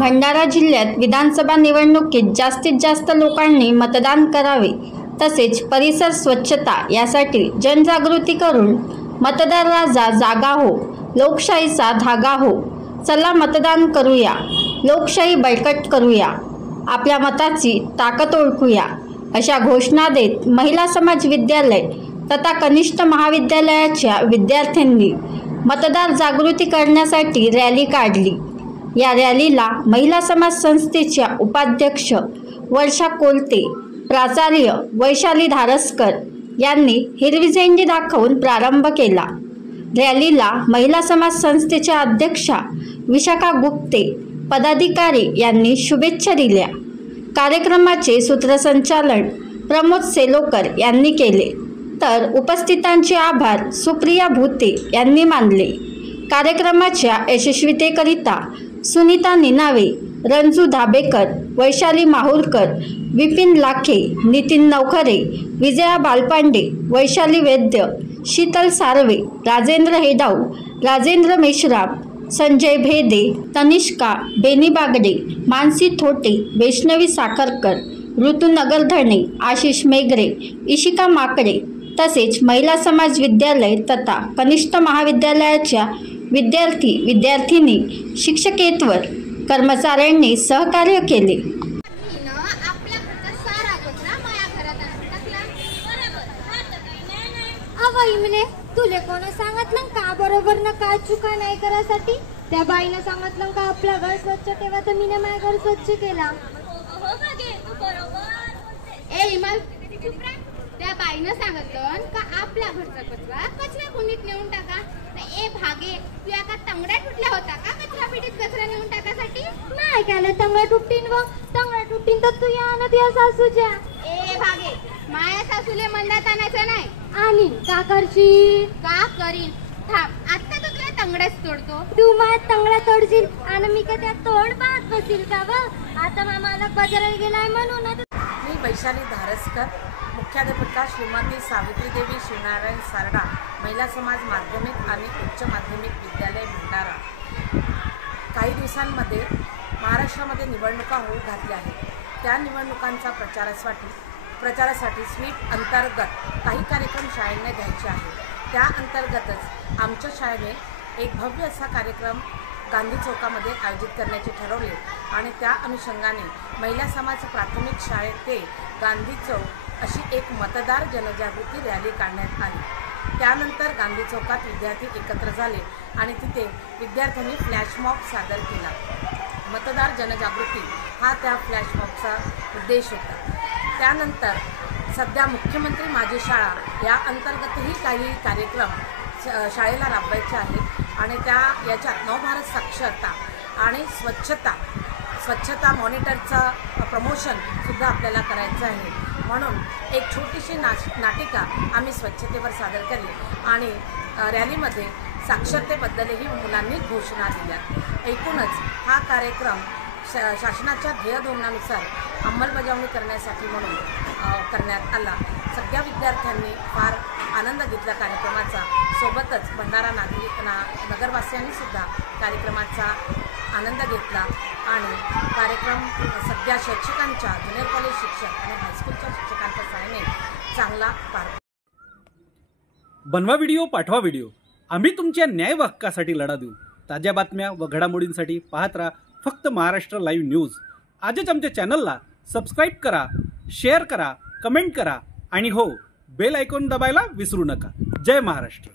भंडारा जिल्ह्यात विधानसभा निवडणुकीत जास्तीत जास्त लोकांनी मतदान करावे तसेच परिसर स्वच्छता यासाठी जनजागृती करून मतदार राजा जागा हो, लोकशाहीचा धागा हो, चला मतदान करूया, लोकशाही बळकट करूया, आपल्या मताची ताकद ओळखूया अशा घोषणा देत महिला समाज विद्यालय तथा कनिष्ठ महाविद्यालयाच्या विद्यार्थ्यांनी मतदार जागृती करण्यासाठी रॅली काढली। या रॅलीला महिला समाज संस्थेच्या उपाध्यक्ष वर्षा कोलते, प्राचार्य वैशाली धारसकर यांनी हिरवी झेंडी दाखवून प्रारंभ केला। रॅलीला महिला समाज संस्थेच्या अध्यक्षा विशाखा गुप्ते, पदाधिकारी यांनी शुभेच्छा दिल्या। कार्यक्रमाचे सूत्रसंचालन प्रमोद सेलोकर यांनी केले तर उपस्थितांचे आभार सुप्रिया भूते यांनी मानले। कार्यक्रमाच्या यशस्वीतेकरिता सुनीता निनावे, रंजू धाबेकर, वैशाली माहुरकर, विपिन लाखे, नितीन नवखरे, विजया बालपांडे, वैशाली वैद्य, शीतल सार्वे, राजेंद्र हेडाऊ, राजेंद्र मेश्राम, संजय भेदे, तनिष्का बेनी बागडे, मानसी थोटे, वैष्णवी साखरकर, ऋतू नगरधणे, आशिष मेघरे, इशिका माकडे तसेच महिला समाज विद्यालय तथा कनिष्ठ महाविद्यालयाच्या विद्यार्थी विद्यार्थिनी, शिक्षकेतर कर्मचाऱ्यांनी सहकार्य केले। तुले कोण सांगितलं का बरोबर ना का चुका नाही करासाठी? त्या बाईनं सांगितलं का आपला घर स्वच्छ ठेवा तर मीने माझा घर स्वच्छ केला। ए इमल, त्या बाईनं सांगितलं का आपल्या घरचा कचरा कचरा कुंडीत नेऊन टाका। ए भागे, तू एका तंगड्या तुटल्या होता का कचरा पेटीत कचरा नेऊन टाकासाठी? नाही केलं तंगड्या तुटीन तर तू या ना त्या सासूच्या। ए भागे, माया सासूले मंदात आणायचं नाही। आणि का करशील? का करीन? थांब, आता तो तुला तंगड्याच तोडतो। तू माझ्या तंगड्या तोडशील आणि मी का त्या तोड पाहत बसील का व? आता मामाला बाजारात गेलाय म्हणून। मी वैशाली धारसकर, मुख्याध्यापिका श्रीमती सावित्रीदेवी शिवनारायण सारडा, महिला समाज माध्यमिक आणि उच्च माध्यमिक विद्यालय भंडारा। काही दिवसांमध्ये महाराष्ट्रामध्ये निवडणुका होऊ घातल्या आहेत। त्या निवडणुकांचा प्रचारासाठी स्वीप अंतर्गत काही कार्यक्रम शाळेने घ्यायचे आहेत। त्या अंतर्गतच आमच्या शाळेने एक भव्य असा कार्यक्रम गांधी चौकामध्ये आयोजित करण्याचे ठरवले आणि त्या अनुषंगाने महिला समाज प्राथमिक शाळेत ते गांधी चौक अशी एक मतदार जनजागृती रॅली काढण्यात आली। त्यानंतर गांधी चौकात विद्यार्थी एकत्र झाले आणि तिथे विद्यार्थ्यांनी फ्लॅशमॉब सादर केला। मतदार जनजागृती हा त्या फ्लॅशमॉबचा उद्देश होता। त्यानंतर सध्या मुख्यमंत्री माझी शाळा या अंतर्गतही काही कार्यक्रम शाळेला राबवायचे आहेत आणि याच्यात नवभारत साक्षरता आणि स्वच्छता मॉनिटरचं प्रमोशनसुद्धा आपल्याला करायचं आहे। म्हणून एक छोटीशी नाटिका आम्ही स्वच्छतेवर सादर केली आणि रॅलीमध्ये साक्षरतेबद्दलही मुलांनी घोषणा दिल्या। एकूणच हा कार्यक्रम शासनाच्या ध्येय धोरणानुसार अंमलबजावणी करण्यासाठी म्हणून करण्यात आला। सगळ्या विद्यार्थ्यांनी फार आनंद घेतला कार्यक्रमाचा। सोबतच भंडारा नगरवासियांनी सुद्धा कार्यक्रमाचा आनंद घेतला आणि कार्यक्रम सगळ्या शिक्षकांच्या, ज्युनियर कॉलेज शिक्षक आणि हायस्कूलच्या शिक्षकांच्या सहाय्याने चांगला पार बनवा व्हिडिओ, पाठवा व्हिडिओ, आम्ही तुमच्या न्याय व हक्कासाठी लढा देऊ। ताज्या बातम्या व घडामोडींसाठी पाहत राहा फक्त महाराष्ट्र लाईव्ह न्यूज। आजच आमच्या चॅनलला सबस्क्राईब करा, शेअर करा, कमेंट करा आणि हो, बेल आयकॉन दबायला विसरू नका। जय महाराष्ट्र।